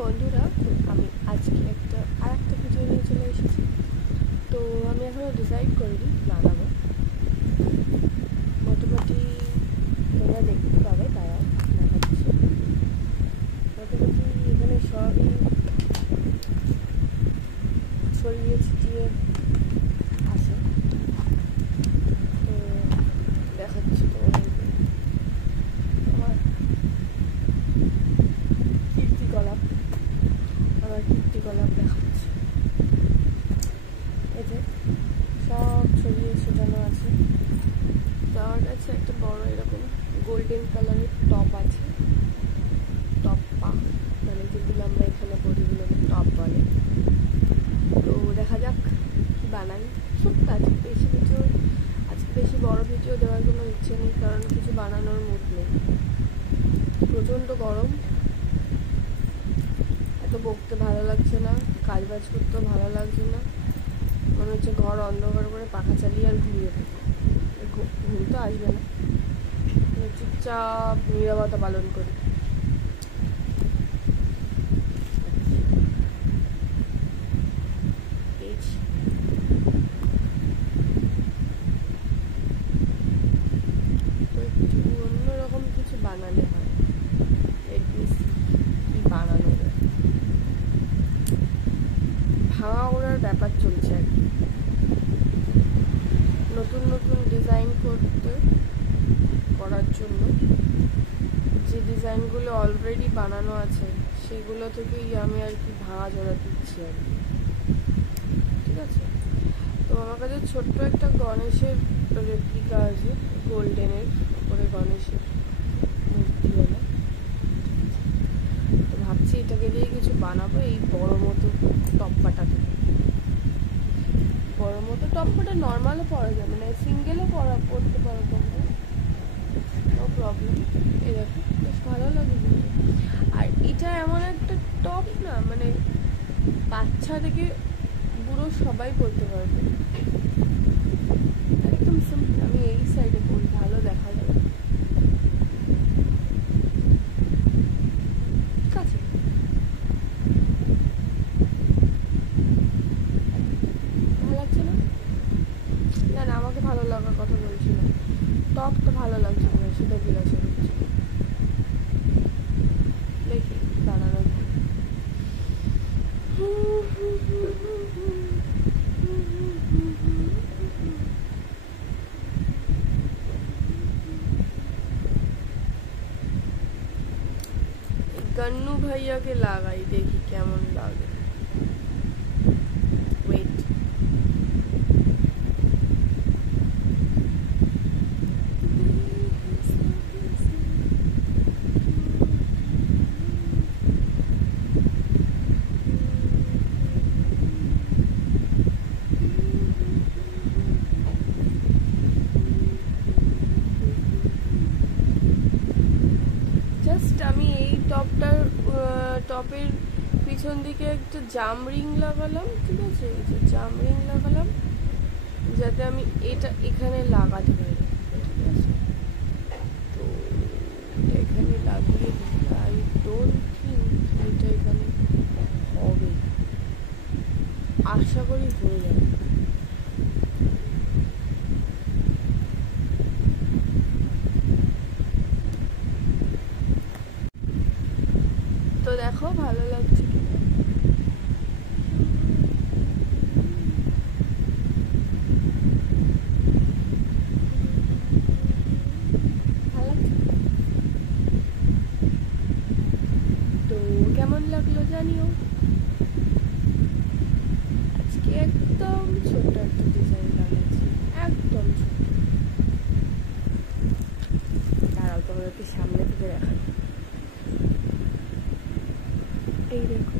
বন্ধুরা, তো আমি আজকে আরেকটা ভিডিও নিয়ে চলে এসেছি। তো আমি এখনও ডিসাইড করিনি বানাবো। মোটামুটি তোমরা দেখতে পাবে, তারা দেখাচ্ছে। মোটামুটি এখানে সবই ছড়িয়ে ছিটিয়ে আছে। তো দেখাচ্ছি তোমাদেরকে আমার কীর্তিকলাপ দেখাচ্ছি। এই যে সব ছড়িয়ে ছিটানো আছে। তো আমার কাছে একটা বড় এরকম গোল্ডেন কালারের টপ আছে, টপ পা, মানে যেগুলো আমরা এখানে বড়িগুলো টপ বলে। তো দেখা যাক কি বানাই। ছোট্ট আজকে বেশি বড় ভিডিও দেওয়ার কোনো ইচ্ছে নেই, কারণ কিছু বানানোর মুড নেই। প্রচণ্ড গরম, এত বকতে ভালো লাগছে না, কাজ বাজ করতেও ভালো লাগছে না। মনে হচ্ছে ঘর অন্ধকার করে পাখা চালিয়ে আর ঘুমিয়ে থাকি। ঘুম তো আসবে না, চুপচাপ নীরবতা পালন করি। তো একটু অন্যরকম কিছু বানালে হয়। কি বানানো যায়, ভাঙা ওড়ার ব্যাপার চলছে আর কি। নতুন নতুন ডিজাইন করার জন্য যে ডিজাইনগুলো অলরেডি বানানো আছে সেগুলো থেকেই আমি আর কি ভাঙা জোড়া দিচ্ছি আর কি। ঠিক আছে, তো আমার কাছে ছোট্ট একটা গণেশের রেপ্লিকা আছে, গোল্ডেনের উপরে গণেশের মূর্তিওয়ালা। তো ভাবছি এটাকে দিয়ে কিছু বানাবো। এই বড় মতো টপ্পাটা থেকে, বড় মতো টপ্পাটা নর্মালও পরা যাবে, মানে সিঙ্গেলও পরতে পারো তোমরা, নো প্রবলেম। এই দেখো বেশ ভালো লাগে কিন্তু। আর এটা এমন একটা টপ না, মানে বাচ্চা থেকে বুড়ো সবাই পরতে পারবে, একদম সিম্পল। আমি এই সাইডে পরি, ভালো দেখা যাবে। ঠিক আছে, ভালো লাগছে না? না না, আমাকে ভালো লাগার কথা বলছি না, টপটা ভালো লাগছে না, সেটা জিজ্ঞাসা করছি। দেখি বানানো যায়। गन्नू भैया के लागाई, देखी केमन लागे। वेट, জাস্ট আমি এই টপের পিছন দিকে একটা জাম রিং লাগালাম। ঠিক আছে, এই যে জাম রিং লাগালাম, যাতে আমি এটা এখানে লাগাতে পারি। ঠিক আছে, তো এখানে লাগিয়ে দিই। আই ডোন্ট থিঙ্ক এটা এখানে হবে, আশা করি হয়ে যাবে। তো দেখো ভালো লাগছে কি ভালো লাগছে। তো কেমন লাগলো জানিও। আজকে একদম ছোট একটা ডিজাইন লাগাচ্ছি, একদম ছোট। দাঁড়াও তোমাদেরকে সামনে থেকে দেখাই। এই দেখো।